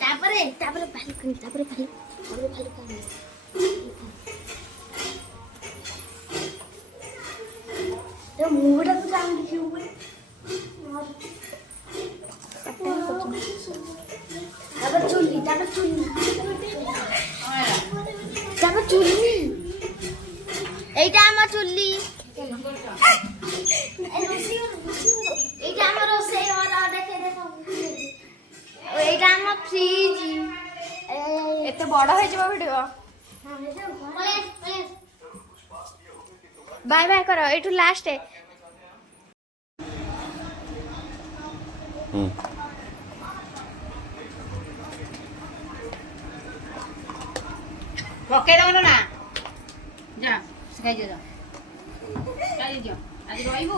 তারপরে ভালো মুভিটা তো আমি দেখি উপরে তারপর চুল্লি এইটা আমার চুল্লি এইটা আমার রসই দেখে দেখো এইটা আমার ফ্রিজ এত বড় হয়ে যাবে ভিডিও বাই বাই করো একটু লাস্টে পকে দাও না যা শিখাই দিও আজ রইব